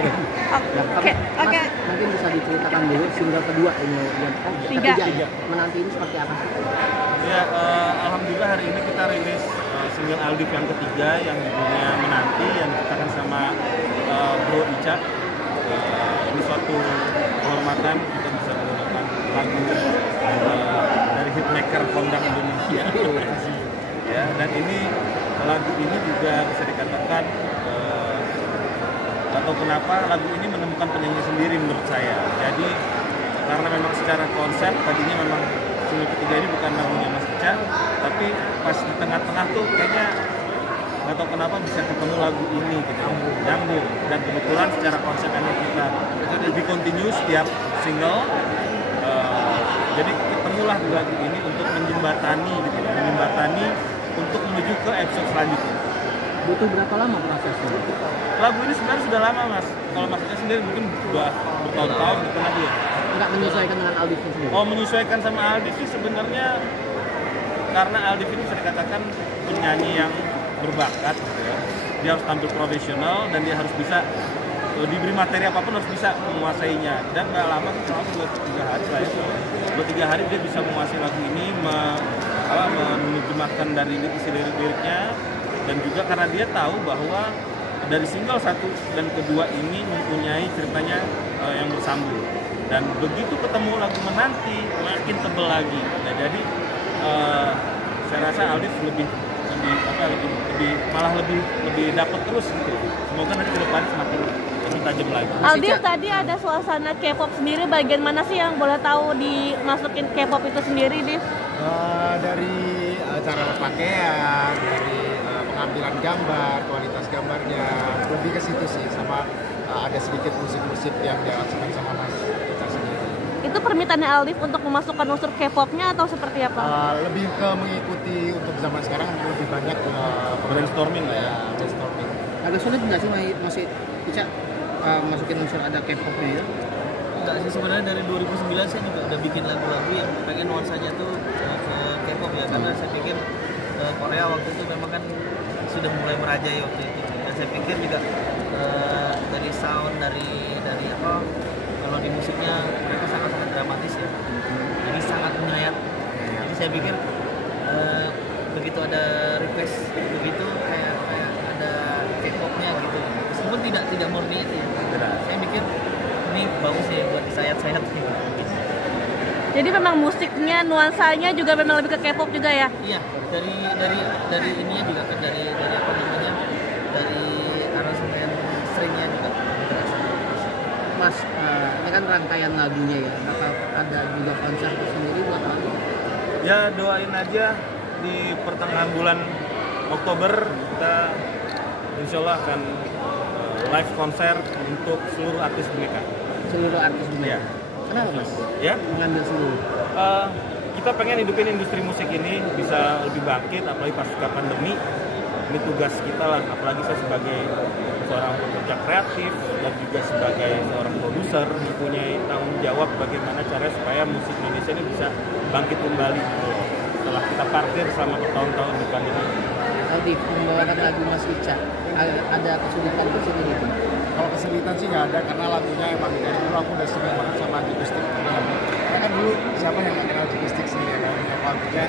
Oke. Mungkin bisa diceritakan dulu single kedua ini yang Tiga. ketiga ya. Menanti ini seperti apa sih? Ya, alhamdulillah hari ini kita rilis single Aldif yang ketiga yang judulnya Menanti yang diciptakan sama Bro Ica. Ini suatu kehormatan kita bisa menggunakan lagu dari hitmaker kondang Indonesia. Ya, dan lagu ini juga bisa dikatakan atau kenapa lagu ini menemukan penyanyi sendiri menurut saya. Jadi karena memang secara konsep tadinya memang single ketiga ini bukan lagunya Mas Ica, tapi pas di tengah-tengah tuh kayaknya nggak tahu kenapa bisa ketemu lagu ini gitu, nyambung. Dan kebetulan secara konsep emang kita lebih continuous setiap single, jadi ketemulah di lagu ini untuk menjembatani gitu, untuk menuju ke episode selanjutnya. Butuh berapa lama prosesnya? Lagu ini sebenarnya sudah lama Mas. Kalau Mas Ica sendiri mungkin sudah bertahun-tahun gitu kan dia. Nggak menyesuaikan dengan Aldif sendiri? Oh, menyesuaikan sama Aldif sih sebenarnya karena Aldif ini bisa dikatakan penyanyi yang berbakat gitu ya. Dia harus tampil profesional dan dia harus bisa diberi materi apapun harus bisa menguasainya. Dan nggak lama sih, cuma 2-3 hari lah ya. 2-3 hari dia bisa menguasai lagu ini, menerjemahkan dari isi lirik-liriknya, dan juga karena dia tahu bahwa dari single satu dan kedua ini mempunyai ceritanya yang bersambung. Dan begitu ketemu lagu Menanti makin tebel lagi. Nah, jadi saya rasa Aldif lebih dapat terus gitu. Semoga nanti ke depan semakin lebih tajam lagi. Aldif, tadi ada suasana K-pop sendiri, bagian mana sih yang boleh tahu dimasukin K-pop itu sendiri, Div? Dari cara berpakaian, dari pengambilan gambar, kualitas gambarnya, lebih ke situ sih, sama ada sedikit musik-musik yang diarahkan sama Mas Ica sendiri. Itu permintaannya Aldif untuk memasukkan unsur K-popnya atau seperti apa? Lebih ke mengikuti untuk zaman sekarang lebih banyak brainstorming lah ya. Brainstorming. Agak sulit nggak sih masih Ica masukin unsur ada K-popnya ya? Enggak sih, sebenarnya dari 2009 saya juga udah bikin lagu-lagu yang pengen nuansanya tuh ke K-pop ya, karena saya pikir Korea waktu itu memang kan sudah mulai merajai waktu itu, dan saya pikir juga dari sound dari apa, kalau di musiknya mereka sangat dramatis ya, jadi sangat menyayat. Jadi saya pikir begitu ada request begitu kayak ada K-popnya gitu, meskipun tidak murni itu ya, saya pikir ini bagus ya buat disayat-sayat gitu. Jadi memang musiknya, nuansanya juga memang lebih ke K-pop juga ya? Iya, dari ininya juga kan, dari apa namanya, dari aransemen stringnya juga. Mas, ini kan rangkaian lagunya ya, bakal ada juga konser sendiri buat lagu? Ya, doain aja di pertengahan bulan Oktober kita insya Allah akan live konser untuk seluruh artis boneka. Seluruh artis boneka? Ya. Kenapa Mas? Ya? Mengambil seluruh? Kita pengen hidupin industri musik ini bisa lebih bangkit, apalagi pas pandemi. Ini tugas kita lah, apalagi saya sebagai seorang pekerja kreatif dan juga sebagai seorang produser mempunyai tanggung jawab bagaimana caranya supaya musik Indonesia ini bisa bangkit kembali setelah kita parkir selama bertahun-tahun di pandemi. Aldif, membawakan lagu Mas Ica, ada kesulitan tersendiri gitu? Kalau kesulitan sih nggak ada, karena lagunya emang dari dulu aku udah seneng banget sama Jikustik. Karena kan dulu siapa yang nggak kenal Jikustik sih ya kan, lagunya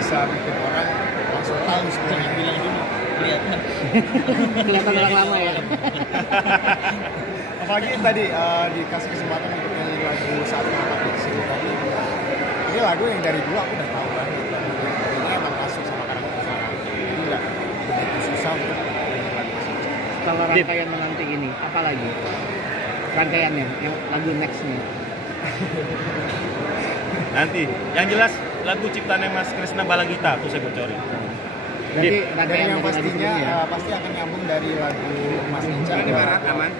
bisa bikin orang langsung tahu sebenarnya. Bilang dulu, kelihatan Kelihatan lama ya. Apalagi tadi dikasih kesempatan untuk nyanyi lagu Saat Mengangkat Diksi tadi. Ini lagu yang dari dulu aku udah tahu banget. Lagunya emang masuk sama karakter saya. Jadi nggak begitu susah untuk nyanyi lagu. Kalau rangkaian Menanti ini, apa lagi? Rangkaiannya, yang lagu next-nya? Nanti, yang jelas lagu ciptaannya Mas Krisna Balagita, aku saya bocorin. Jadi Dari yang pastinya ya? pasti akan nyambung dari lagu Mas Ica. Ini Barat aman.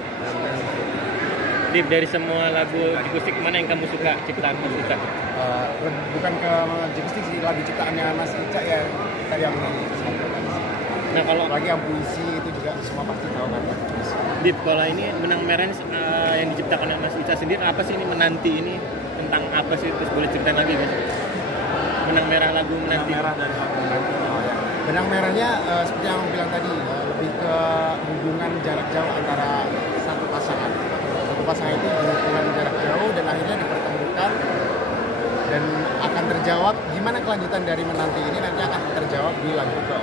Dip, dari semua lagu Jikustik mana yang kamu suka ciptaan Mas Ica? Bukan ke Jikustik sih, lagu ciptaannya Mas Ica ya tadi yang disampaikan. Nah kalau Lagi yang puisi itu juga semua pasti tahu kan. Dip, kalau ini Benang Merah ini, yang diciptakan oleh Mas Ica sendiri, apa sih ini Menanti ini? Tentang apa sih? Terus boleh ceritain lagi kan? Benang Merah, lagu Menanti. Merah dari lagu Menanti. Benang merahnya seperti yang aku bilang tadi, lebih ke hubungan jarak jauh antara satu pasangan. terjawab. Gimana kelanjutan dari Menanti ini nanti akan terjawab di lagu itu.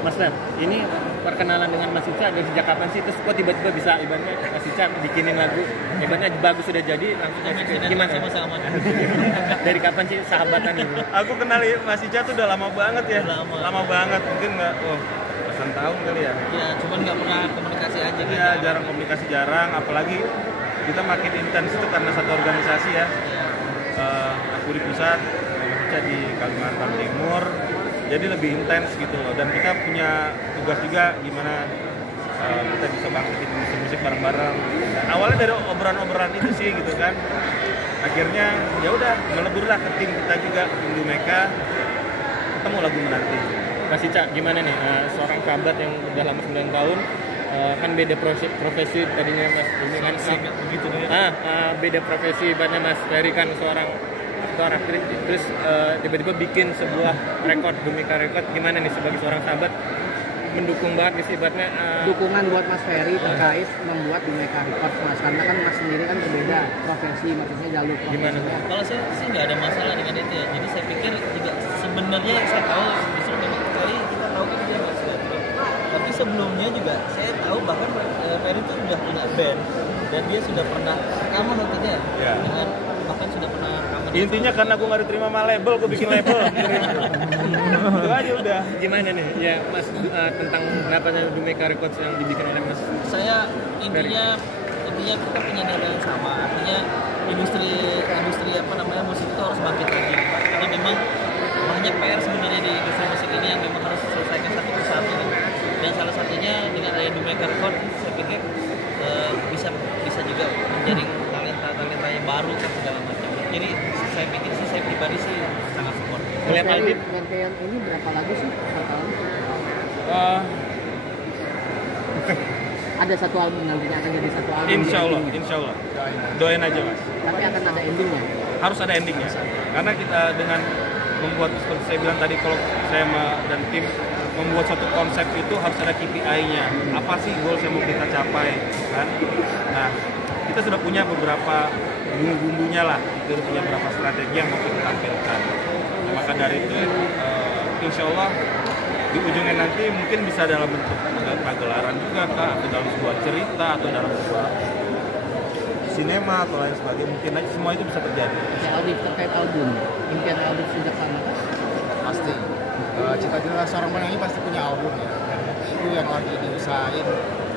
Mas Fer, ini perkenalan dengan Mas Ica dari sejak kapan sih? Terus kok tiba-tiba bisa ibaratnya Mas Ica bikinin lagu, ibaratnya bagus sudah jadi langsung gimana? Sama-sama. Dari kapan sih sahabatan ini? Aku kenal Mas Ica tuh udah lama banget ya. Lama banget, mungkin nggak, belasan tahun kali ya. Ya, cuman nggak pernah komunikasi aja gitu. Iya, jarang komunikasi, apalagi kita makin intens itu karena satu organisasi ya. Aku di pusat, Mas Ica di Kalimantan Timur. Jadi lebih intens gitu loh, dan kita punya tugas juga gimana kita bisa bangkitin musik bareng-bareng. Dan awalnya dari obrolan-obrolan itu sih gitu kan. Akhirnya ya udah meleburlah ke tim kita juga, Indo Meka, ketemu lagu Menanti. Mas Ica, gimana nih seorang sahabat yang udah lama 9 tahun, kan beda profesi tadinya Mas ini kan begitu ya. beda profesi, ibaratnya Mas Ferry kan seorang aktor aktris, terus tiba-tiba bikin sebuah rekor, Dumeka Record. Gimana nih sebagai seorang sahabat mendukung banget sih ibaratnya Dukungan buat Mas Ferry terkait membuat Dumeka Record, Mas, karena kan Mas sendiri kan berbeda profesi, maksudnya jalur profesi. Gimana? Kalau saya sih nggak ada masalah dengan itu ya. Jadi saya pikir juga sebenarnya yang saya tahu justru memang Ferry, kita tahu kan dia nggak suka. Tapi sebelumnya juga saya tahu bahkan Ferry itu sudah punya band dan dia sudah pernah rekaman waktu itu ya. Dengan bahkan sudah pernah rekaman. Intinya karena gue nggak diterima sama label, gue bikin label. Itu aja udah. Gimana nih ya Mas tentang kenapa Dumeka Records yang dibikin oleh Mas? Saya intinya kita punya niat yang sama. Artinya industri apa namanya musik itu harus bangkit lagi. Karena memang banyak PR sebenarnya di industri musik ini yang memang harus diselesaikan satu persatu. Dan salah satunya dengan adanya Dumeka Record, saya pikir bisa juga menjadi talenta yang baru dan segala macam. Jadi saya pikir sih, saya pribadi sih sangat support. Melihat Aldi Rangkaian ini berapa lagu sih total? Ada satu album nantinya akan jadi satu album. Insya Allah. Doain aja Mas. Tapi akan ada endingnya. Harus ada endingnya. Karena kita dengan membuat seperti saya bilang tadi, kalau saya dan tim membuat satu konsep itu harus ada KPI-nya. Apa sih goals yang mau kita capai, kan? Nah, kita sudah punya beberapa bumbu-bumbunya lah. Kita sudah punya beberapa strategi yang mau kita tampilkan. Nah, maka dari itu, insya Allah di ujungnya nanti mungkin bisa dalam bentuk pagelaran juga kah, atau dalam sebuah cerita, atau dalam sebuah sinema atau lain sebagainya. Mungkin aja semua itu bisa terjadi. Ya, Aldi, terkait album, impian Aldi sejak lama kan? Pasti cita-cita seorang penyanyi pasti punya album ya. Itu yang lagi diusahain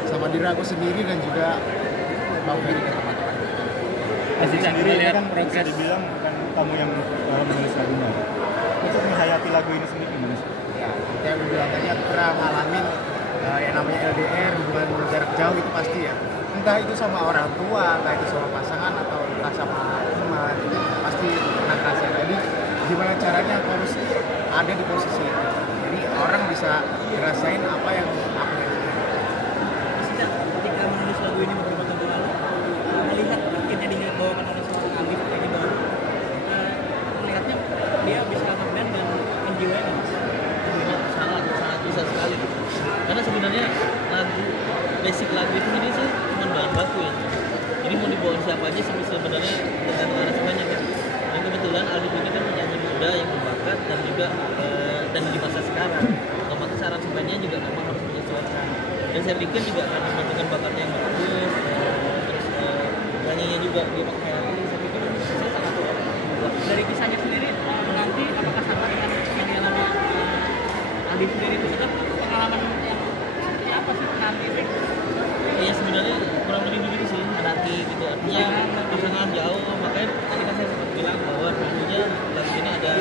sama diri aku sendiri dan juga Bang Ferry dan teman-teman. Mas Ica Sendiri ini melihat kan bisa dibilang bukan kamu yang menulis lagunya. Untuk menghayati lagu ini sendiri gimana sih? Ya, yang aku bilang tadi, aku pernah ngalamin yang namanya LDR, hubungan jarak jauh itu pasti ya. Entah itu sama orang tua, entah itu sama pasangan, atau entah sama teman, itu pasti pernah ngerasain. Jadi gimana caranya aku harus ada di posisi itu. Jadi orang bisa ngerasain apa yang aku Sejak ketika menulis lagu ini beberapa tahun lalu, melihat akhirnya dibawakan oleh seorang Aldi ini baru, melihatnya dia bisa ngeband dan menjiwai sangat bisa sekali. Karena sebenarnya basic lagu itu sendiri sih cuma bahan baku ya. Jadi mau dibawain siapa aja sih sebenarnya dengan aransemennya kan. Dan kebetulan Aldi ini kan penyanyi muda yang berbakat dan juga dan di masa sekarang. Otomatis aransemennya juga memang harus menyesuaikan. Dan saya pikir juga karena dengan bakatnya yang bagus, terus nyanyinya juga dia pakai saya pikir saya sangat suka. Dari kisahnya sendiri nanti apakah sama dengan yang dialami Aldi sendiri itu kan pengalaman yang seperti apa sih nanti itu? Ya sebenarnya kurang lebih begitu sih nanti gitu, artinya pasangan jauh. Makanya tadi kan saya sempat bilang bahwa dulunya lagu ini ada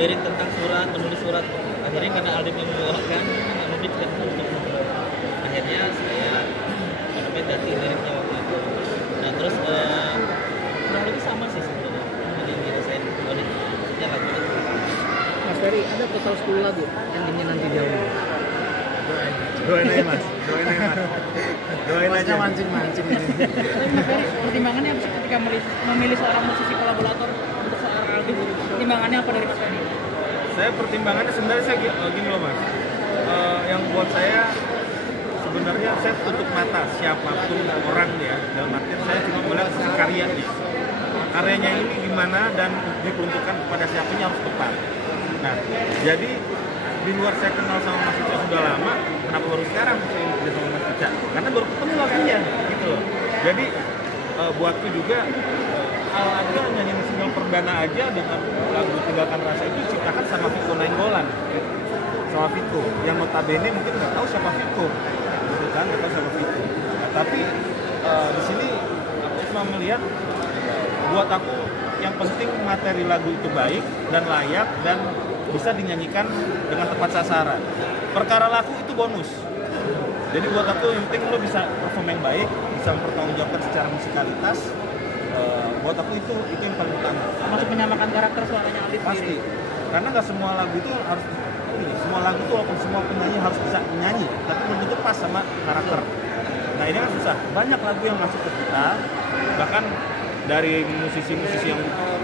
lirik tentang menulis surat. Akhirnya karena Aldi yang membawakan nggak mungkin kita untuk akhirnya saya ganti liriknya waktu itu. Nah terus kurang lebih sama sih sebenarnya yang dirasain oleh maksudnya lagu itu. Mas Ferry, ada total 10 lagu yang ingin nanti jauh. Doain aja mas. Doain aja. Mancing-mancing ini. Tapi Mas Ferry, pertimbangannya apa sih ketika memilih seorang musisi kolaborator untuk seorang Aldi? Pertimbangannya apa dari Mas Ferry? Saya pertimbangannya sebenarnya saya gini loh Mas. Yang buat saya sebenarnya saya tutup mata siapapun orang ya, dalam artian saya cuma melihat karyanya. karyanya ini gimana dan diperuntukkan kepada siapanya harus tepat. Nah, jadi di luar saya kenal sama Mas Ica sudah lama, kenapa baru sekarang saya kerja sama Mas Ica? Karena baru ketemu lagunya, gitu loh. Jadi buatku juga Al-Adil nyanyi single perdana aja dengan lagu Tinggalkan Rasa itu diciptakan sama Viko Nainggolan, sama Viko yang notabene mungkin nggak tahu siapa Viko, gitu kan, nggak tahu siapa Viko. Nah, tapi di sini aku cuma melihat buat aku yang penting materi lagu itu baik dan layak dan bisa dinyanyikan dengan tepat sasaran. Perkara lagu itu bonus. Jadi buat aku yang penting lo bisa perform yang baik, bisa mempertanggungjawabkan secara musikalitas. Buat aku itu yang paling utama. Masuk menyamakan karakter suaranya Alif pasti. Karena nggak semua lagu itu harus semua lagu itu walaupun semua penyanyi harus bisa menyanyi, tapi belum tentu pas sama karakter. Nah ini kan susah. Banyak lagu yang masuk ke kita, bahkan dari musisi-musisi yang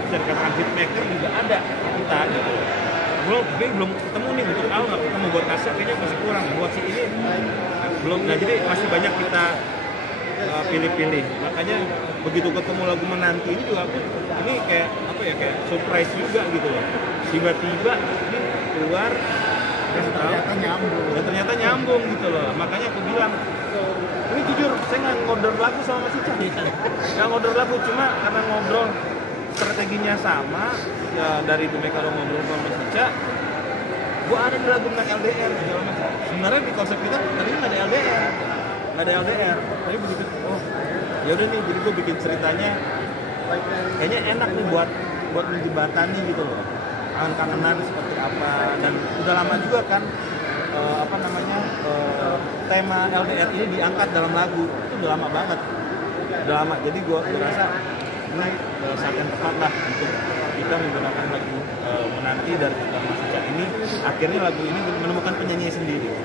bisa dikatakan hitmaker juga ada kita gitu. Belum ketemu nih untuk Al, nggak ketemu buat Tasya kayaknya masih kurang, buat si ini belum. Nah jadi masih banyak kita pilih-pilih. Makanya begitu ketemu lagu Menanti ini juga ini kayak apa ya, kayak surprise juga gitu loh. Tiba-tiba ini keluar dan ternyata nyambung gitu loh. Makanya aku bilang ini jujur saya nggak ngorder lagu sama Mas Ica, nggak ngorder lagu, cuma karena ngobrol strateginya sama ya, dari itu mereka ngobrol sama Mas Ica, gua ada di lagu tentang LDR segala macam. Sebenarnya di konsep kita tadinya nggak ada LDR, tapi begitu ya udah nih, jadi gua bikin ceritanya kayaknya enak nih buat menjembatani gitu loh, kangen-kangenan seperti apa, dan udah lama juga kan tema LDR ini diangkat dalam lagu, itu udah lama banget, jadi gue rasa ini saat yang tepat lah untuk kita menggunakan lagu Menanti dari Mas Ica ini. Akhirnya lagu ini menemukan penyanyi sendiri.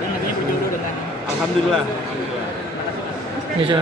Dan lagunya berjodoh dengan Alhamdulillah. Bisa.